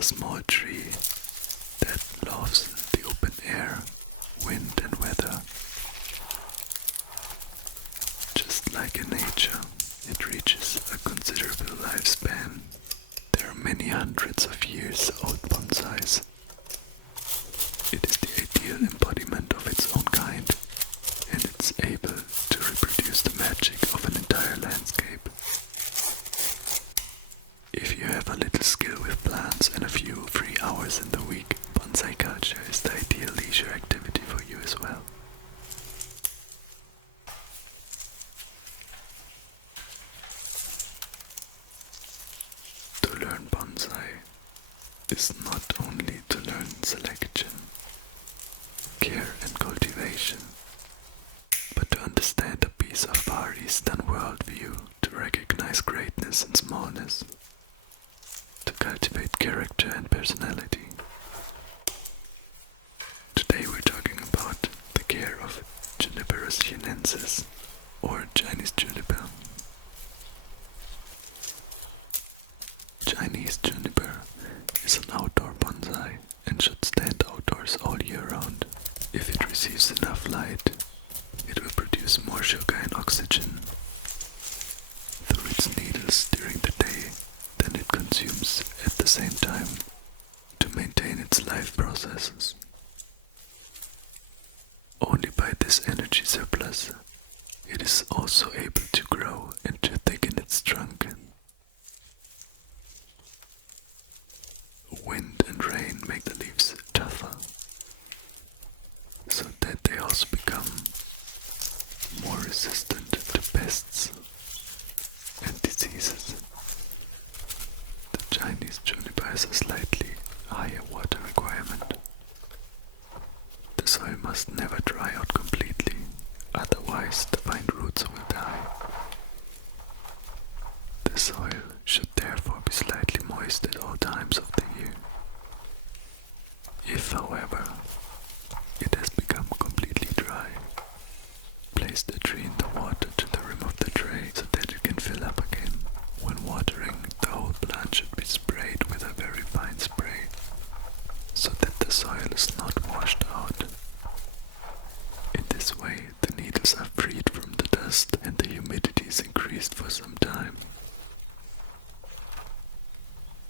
a small tree that loves the open air, wind and weather. Just like in nature, it reaches a considerable lifespan. There are many hundreds of years old bonsais. It is the ideal embodiment of its own kind, and it's able to reproduce the magic of an entire landscape. If you have a little skill with plants and a few free hours in the week, bonsai culture is the ideal leisure activity for you as well. To learn bonsai is not only to learn selection, care and cultivation, but to understand a piece of Far Eastern worldview, to recognize greatness and smallness, to cultivate character and personality. Today we're talking about the care of Juniper chinensis, or Chinese juniper. Chinese juniper is an outdoor bonsai and should stand outdoors all year round. If it receives enough light, it will produce more sugar and oxygen through its needles during the day than it consumes at the same time to maintain its life processes. Only by this energy surplus, it is also able to grow and to thicken its trunk. Wind and rain make the leaves tougher, so that they also become more resistant to pests and diseases. The Chinese juniper has a slightly higher water requirement. The soil must never dry out completely, otherwise the vine roots will die. The soil should therefore be slightly moist at all times of the year. If, however, it has become completely dry, place the tree in the water to the rim of the tray so that it can fill up again. When watering, the whole plant should be sprayed with a very fine spray, so that the soil is not washed out. In this way, the needles are freed from the dust and the humidity is increased for some time.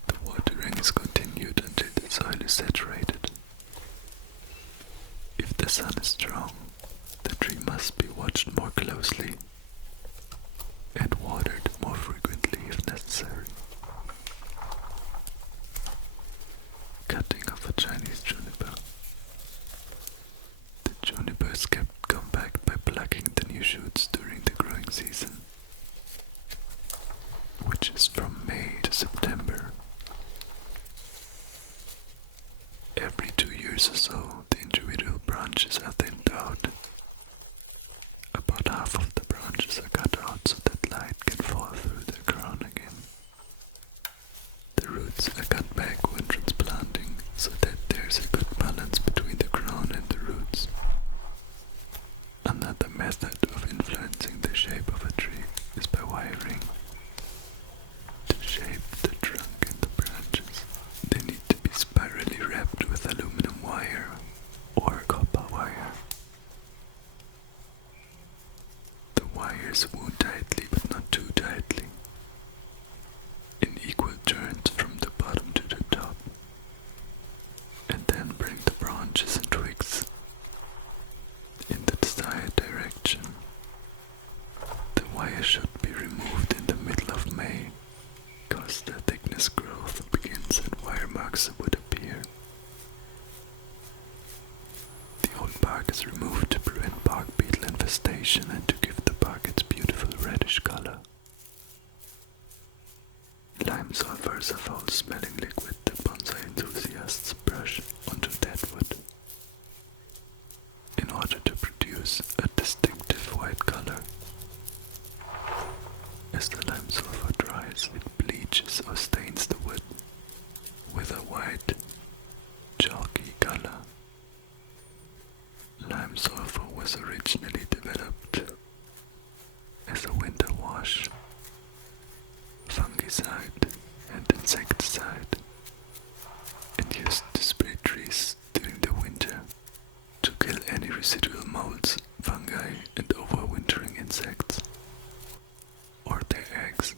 The watering is continued until the soil is saturated. If the sun is strong, the tree must be watched more closely and watered more frequently if necessary. Cutting of a Chinese juniper. The juniper is kept compact by plucking the new shoots during the growing season, which is from May to September. Every 2 years or so, the individual branches are thinned out. About half of the branches are cut out so that light can fall through the crown again. The roots are cut back when transplanting so that there's a good balance between the crown and the roots. Another method of influencing the shape of a tree is by wiring. To shape the trunk and the branches, they need to be spirally wrapped with aluminum wire or copper wire. The wires wound tightly but not too tightly, in equal turns from the bottom to the top, and then bring the branches and twigs in the desired direction. The wire should be removed in the middle of May, because the thickness growth begins and wire marks would appear. The old bark is removed to prevent bark beetle infestation and to give the bark its beautiful reddish color. Lime sulphur is a foul-smelling liquid that bonsai enthusiasts brush onto dead wood in order to produce a distinctive white color. As the lime sulphur dries, it bleaches or stains the wood with a white, chalky color. Lime sulphur was originally developed as a winter wash, fungicide and insecticide. residual molds, fungi, and overwintering insects, or their eggs.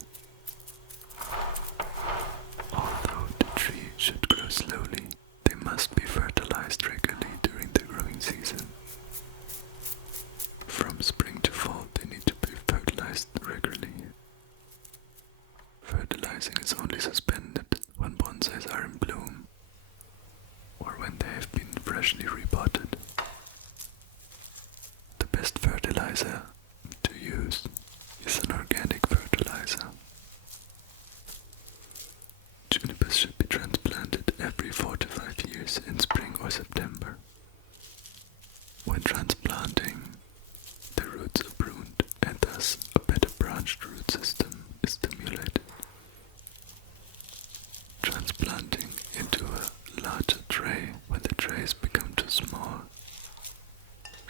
Although the tree should grow slowly, they must be fertilized regularly during the growing season. From spring to fall, they need to be fertilized regularly. Fertilizing is only suspended when bonsais are in bloom, or when they have been freshly repotted. The best fertilizer to use is an organic fertilizer. Junipers should be transplanted every 4 to 5 years in spring or September. When transplanting, the roots are pruned and thus a better branched root system is stimulated. Transplanting into a larger tray when the trays become too small.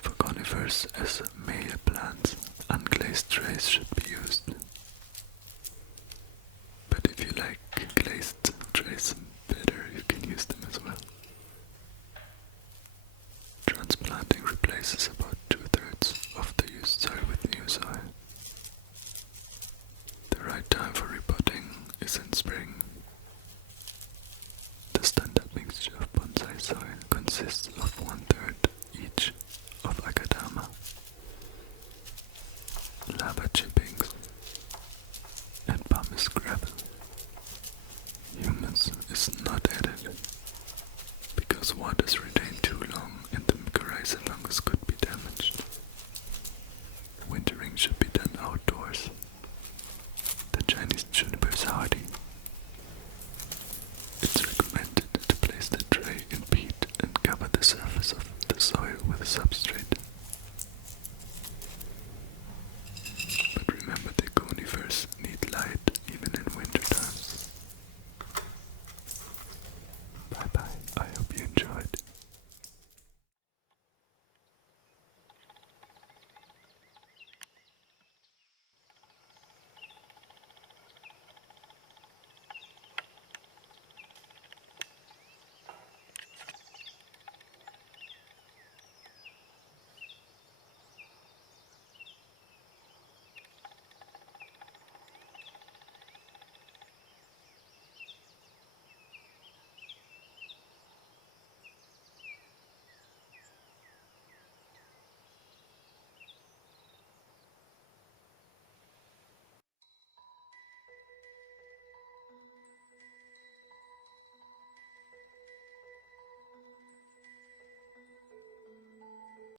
For conifers as male plants, unglazed trays should be used. But if you like glazed trays better, you can use them as well. Transplanting replaces about 2/3 of the used soil with new soil. The right time for repotting is in spring. The standard mixture of bonsai soil consists of 1/3 each of akadama, lava chippings, and pumice gravel. Humus is not added because waters retain too long and the Mykorrhizza fungus could be damaged. Wintering should be done outdoors. The Chinese juniper is hardy. It's recommended to place the tray in peat and cover the surface of the soil with a substrate.